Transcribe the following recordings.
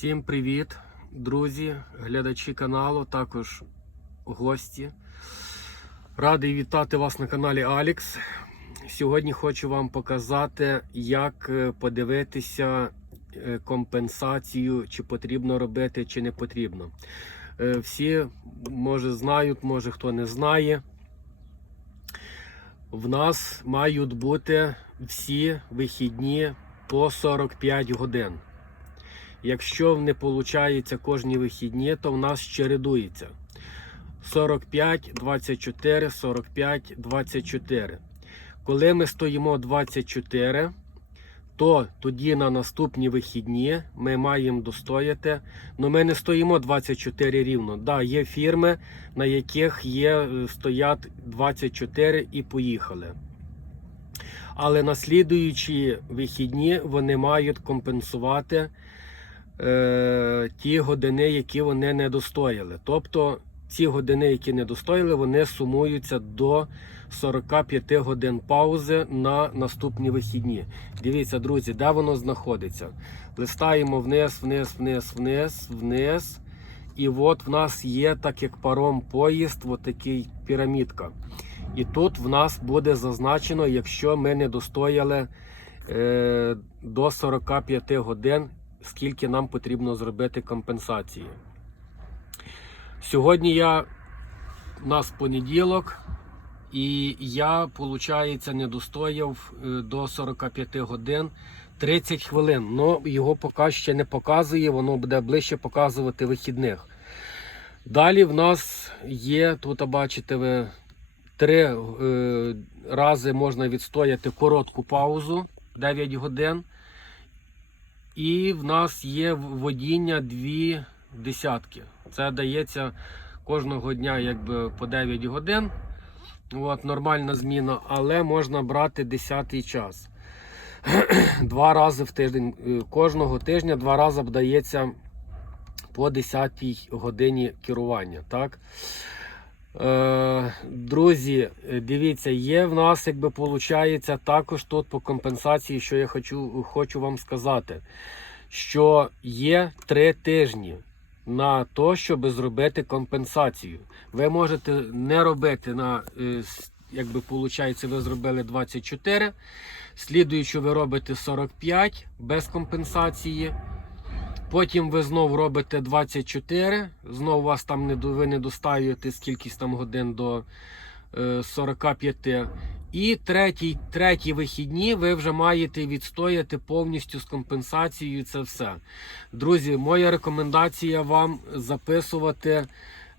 Всім привіт, друзі, глядачі каналу, також гості. Радий вітати вас на каналі Алікс. Сьогодні хочу вам показати, як е, подивитися е, компенсацію, чи потрібно робити, чи не потрібно. Е, Всі, може, знають, може хто не знає. В нас мають бути всі вихідні по 45 годин. Якщо не виходить кожні вихідні, то в нас чередується 45, 24, 45, 24. Коли ми стоїмо 24, то тоді на наступні вихідні ми маємо достояти. Ну ми не стоїмо 24 рівно. Да, є фірми, на яких є, е, стоять 24 і поїхали. Але на слідуючі вихідні вони мають компенсувати е, ті години, які вони не достояли. Тобто ці години, які не достояли, вони сумуються до 45 годин паузи на наступні вихідні. Дивіться, друзі, де воно знаходиться. Листаємо вниз, вниз, вниз, вниз, вниз. І от в нас є, так як паром поїзд, от такий пірамідка. І тут в нас буде зазначено, якщо ми не достояли е, до 45 годин, скільки нам потрібно зробити компенсації. Сьогодні я у нас понеділок, і я, виходить, не достояв е, до 45 годин 30 хвилин. Ну, його поки ще не показує, воно буде ближче показувати вихідних. Далі в нас є, тут бачите ви, три е, рази можна відстояти коротку паузу 9 годин. І в нас є водіння дві десятки. Це дається кожного дня якби по 9 годин. От, нормальна зміна, але можна брати 10 час. Два рази в тиждень. Е, Кожного тижня два рази вдається по 10 годині керування. Так? Е, друзі, е, дивіться, є в нас, якби виходить, також тут по компенсації, що я хочу, хочу вам сказати, що є три тижні на то, щоб зробити компенсацію. Ви можете не робити на, е, якби виходить, ви зробили 24, слідуючи ви робите 45 без компенсації. Потім ви знову робите 24, знову вас там не ви не достаюєте скількись там годин до е, 45. І третій, треті вихідні ви вже маєте відстояти повністю з компенсацією це все. Друзі, моя рекомендація вам записувати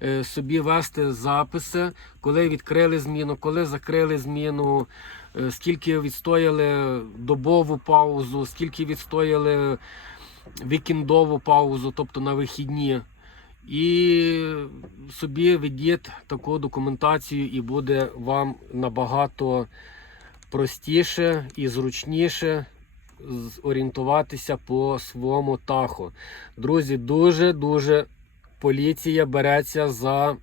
е, собі вести записи, коли відкрили зміну, коли закрили зміну, е, скільки відстояли добову паузу, скільки відстояли вікендову паузу, тобто на вихідні. І собі ведіть таку документацію, і буде вам набагато простіше і зручніше орієнтуватися по своєму таху. Друзі, дуже-дуже поліція береться за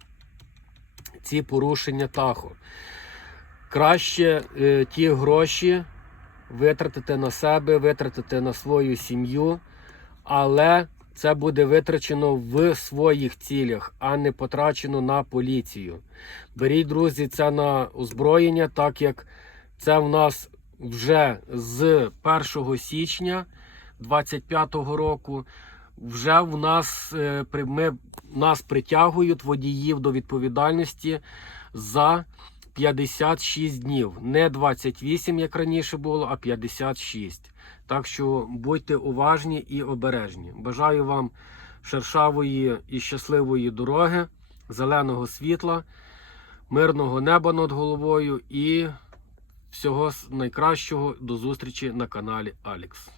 ці порушення таху. Краще е, ті гроші витратити на себе, витратити на свою сім'ю, але це буде витрачено в своїх цілях, а не потрачено на поліцію. Беріть, друзі, це на озброєння, так як це в нас вже з 1 січня 2025 року. Вже в нас е, ми, нас притягують водіїв до відповідальності за 56 днів. Не 28, як раніше було, а 56. Так що будьте уважні і обережні. Бажаю вам шершавої і щасливої дороги, зеленого світла, мирного неба над головою і всього найкращого до зустрічі на каналі Алікс.